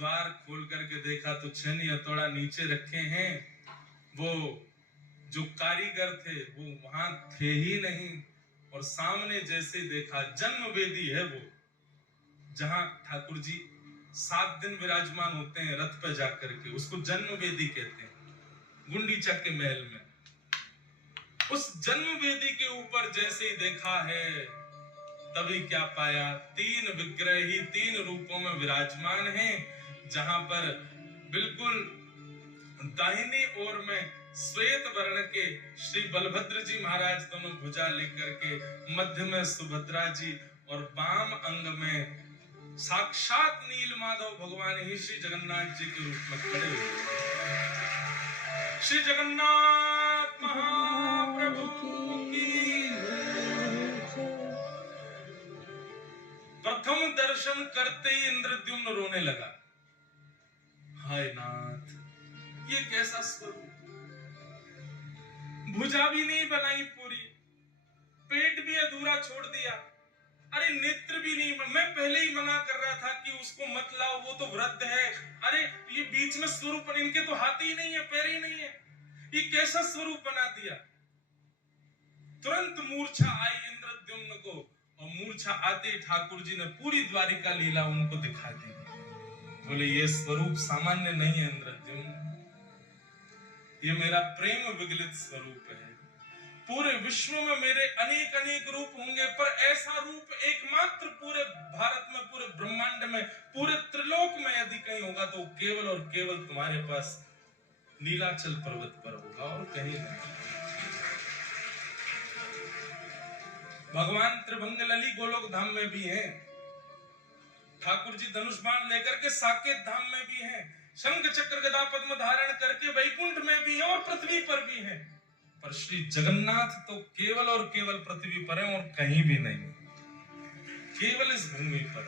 द्वार खोल करके देखा तो छेनी हथौड़ा नीचे रखे हैं। वो जो कारीगर थे वो वहां थे ही नहीं। और सामने जैसे देखा जन्म वेदी है वो, जहां ठाकुर जी 7 दिन विराजमान होते हैं रथ पे जाकर के, उसको जन्म वेदी कहते हैं। गुंडीचा के महल में उस जन्म वेदी के ऊपर जैसे ही देखा है, तभी क्या पाया, 3 विग्रह ही 3 रूपों में विराजमान हैं। जहां पर बिल्कुल दाहिनी ओर में श्वेत वर्ण के श्री बलभद्र जी महाराज दोनों भुजा लेकर के, मध्य में सुभद्रा जी और वाम अंग में साक्षात नील माधव भगवान ही श्री जगन्नाथ जी के रूप में खड़े हुए। श्री जगन्नाथ महाप्रभु की। प्रथम दर्शन करते ही इंद्रद्युम्न रोने लगा। हाय नाथ, ये कैसा स्वरूप, भुजा भी नहीं बनाई पूरी, पेट भी अधूरा छोड़ दिया, अरे नेत्र भी नहीं। मैं पहले ही मना कर रहा था कि उसको मत लाओ, वो तो वृद्ध है। अरे ये बीच में स्वरूप, इनके तो हाथ ही नहीं है, पैर ही नहीं है, ये कैसा स्वरूप बना दिया। तुरंत मूर्छा आई इंद्रद्युम्न को, और मूर्छा आते ठाकुर जी ने पूरी द्वारिका लीला उनको दिखा दी। बोले ये स्वरूप सामान्य नहीं है इंद्रद्युम्न, ये मेरा प्रेम विगलित स्वरूप है। पूरे विश्व में मेरे अनेक अनेक रूप होंगे, पर ऐसा रूप एकमात्र पूरे भारत में, पूरे ब्रह्मांड में, पूरे त्रिलोक में यदि कहीं होगा तो केवल और केवल तुम्हारे पास नीलाचल पर्वत पर होगा, और कहीं नहीं। भगवान त्रिभंग लली गोलोक धाम में भी हैं, ठाकुर जी धनुष बाण लेकर के साकेत धाम में भी हैं, शंख चक्र गदा पद्म धारण करके वैकुंठ में भी हैं और पृथ्वी पर भी हैं। पर श्री जगन्नाथ तो केवल और केवल पृथ्वी पर हैं और कहीं भी नहीं, केवल इस भूमि पर।